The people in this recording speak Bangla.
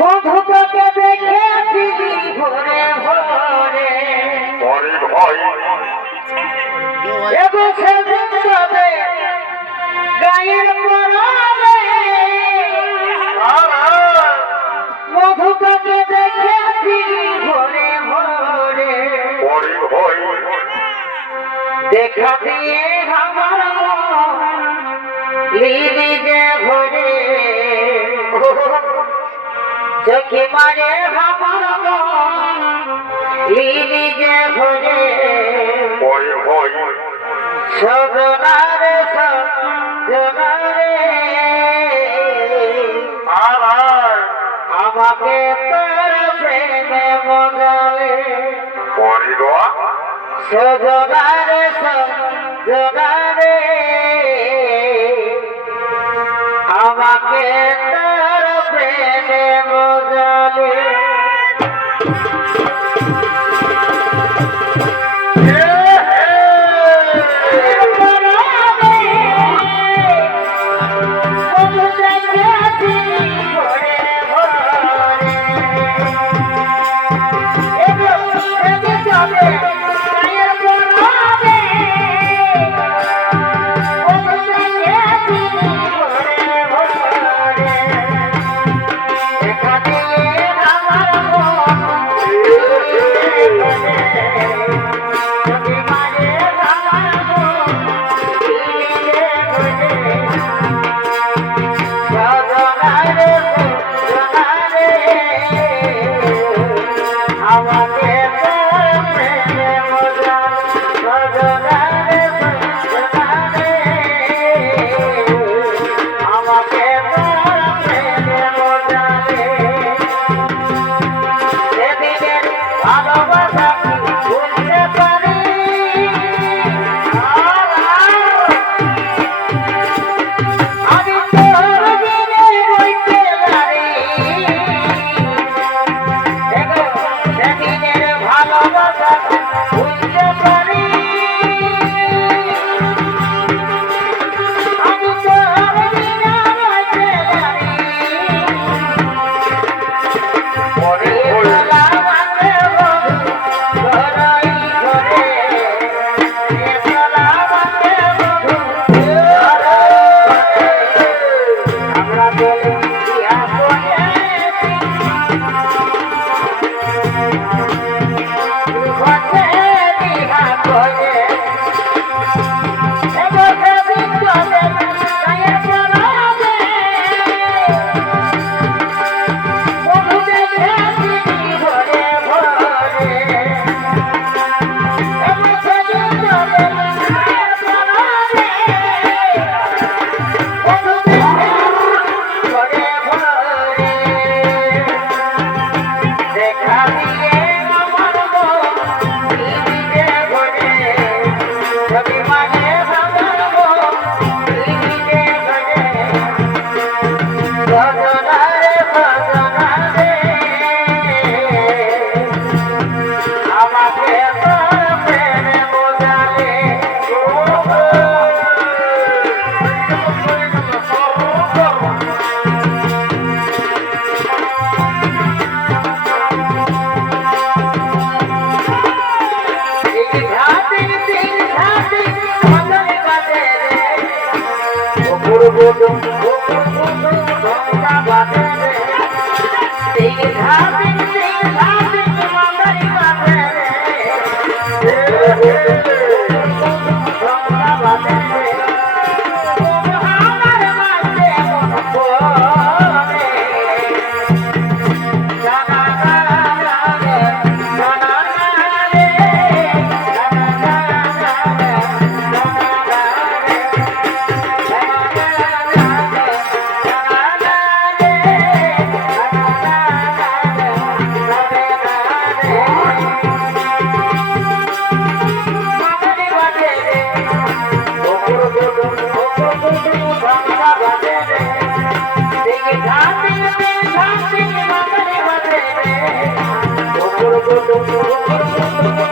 বন্ধুকে দেখে দিদি ভরে ভরে ভরে ভয় এগো সেদিন খাতিয়ে আমার লিলিগে ভরে। চোখে মারে আমার লিলিগে ভরে। সজনারে সজনারে। আমাকে তোর প্রেমে মজালে পরিবার সজগারে সজগারে আমাকে তা Thank you.